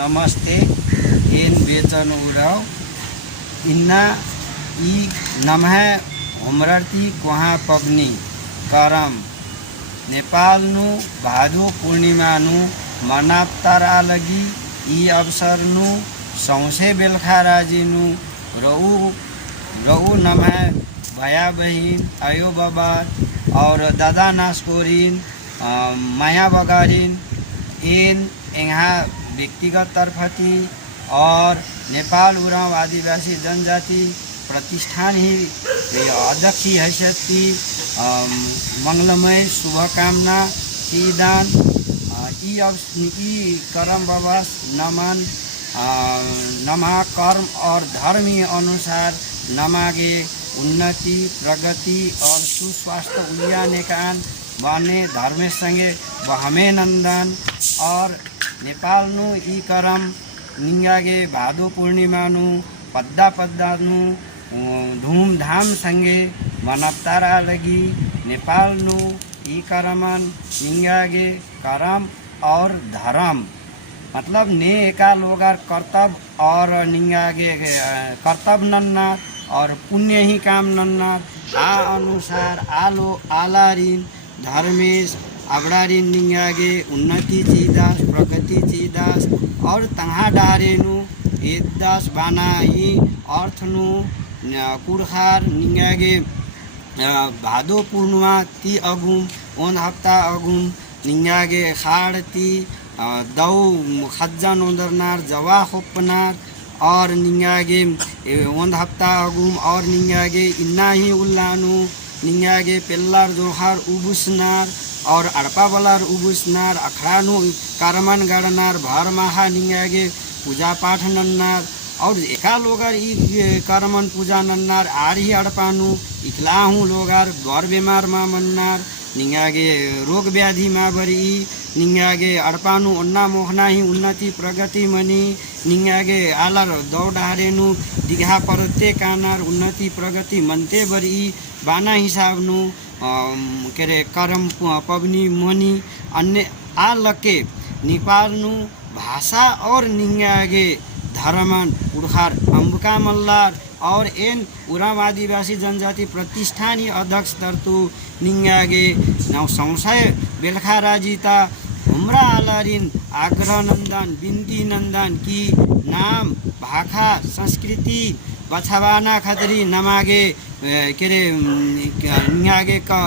नमस्ते एन बेचन उराव इन्ना ई नमः होमरती कुहा पग्नी करम नेपालनु भादो पूर्णिमानु मनाप्तारा लगी ई अवसरनु सौसे बेलखा राजीनु रऊ नमः भया बहिन आयो बाबा और दादा नास्कोरिन माया बगारिन एन यहाँ व्यक्तिगत तर्फती और नेपाल उराव आदिवासी जनजाति प्रतिष्ठान ही अध्यक्ष हैसियत की मंगलमय शुभकामना सीदान ई कर्म बवस नमन नमा कर्म और धर्मी अनुसार नमागे उन्नति प्रगति और सुस्वास्थ्य उलियाने कान वाने धर्मेश संगे बहमे नंदन और नेपालनु ई करम निंगागे भादो पूर्णिमानु पद्दानु धूमधाम संगे मनाप्तारा लगी नेपालनु ई करमन निंगागे करम और धर्म मतलब ने एका लोगार कर्तव्य और निंगागे कर्तव्य नन्ना और पुण्य ही काम नन्ना आ अनुसार आलो आलारिन धर्मेश अबड़ारिन निंगागे उन्नति चीदास प्रगति चीदास और तंहा डारेनु एदास बानाही अर्थनु कुरखार निंगागे भादो पूर्णिमा ती अगुम ओन हप्ता अगुम निंगागे खाड़ती दौ खज्जा नोंदरनार जवा खोपनार और निंगागे ओन हप्ता अगुम और निंगागे इन्ना ही उल्लानु निंगागे पेल्लार जोहार उबुसनार और अड़पा बलार उबुसनार अखड़ानु कारमन गड़नार भर माहा निंगागे पूजा पाठ नन्नार और एका लोगार ई करमन पूजा नन्नार आर ही अड़पानु इकलाहू लोगार घर बेमार मा मन्नार निंगागे रोग व्याधि मा बरी निंगागे अड़पानु अन्ना मोहना ही उन्नति प्रगति मनी निंगागे आलार दौड़ारेनु दिघा परते कानार उन्नति प्रगति मनते बरी बाना हिसाबनु के करम पबनी मनी अन्य आ लके नेपालनु भाषा और निंगागे धर्मन उड़खार अंबुका मल्लार और एन उराव आदिवासी जनजाति प्रतिष्ठानी अध्यक्ष तर्तु निंगागे नौ संशय बेलखा राजीता हुम्रा आलारिन आग्रह नंदन बिंदी नंदन की नाम भाखा संस्कृति बछवाना खतरी नमागे केरे निंगागे का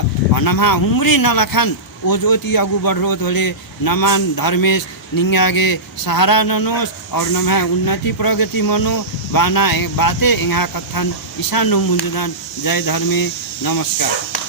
नमा हुम्री नलखन ओजोती अगु बढ़ो थोले नमान धर्मेश निंगागे सहारा ननोस और नमः उन्नति प्रगति मनो बाना बाते यहाँ कथन ईशानु मुंजदान जय धर्मे नमस्कार।